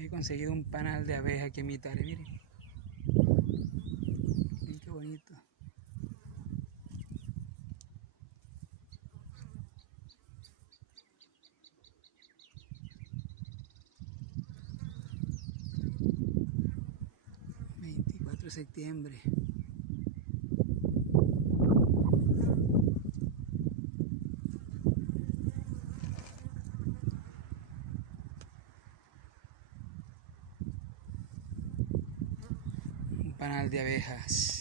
He conseguido un panal de abeja que imitaré, miren. Miren qué bonito. De septiembre. Un panal de abejas.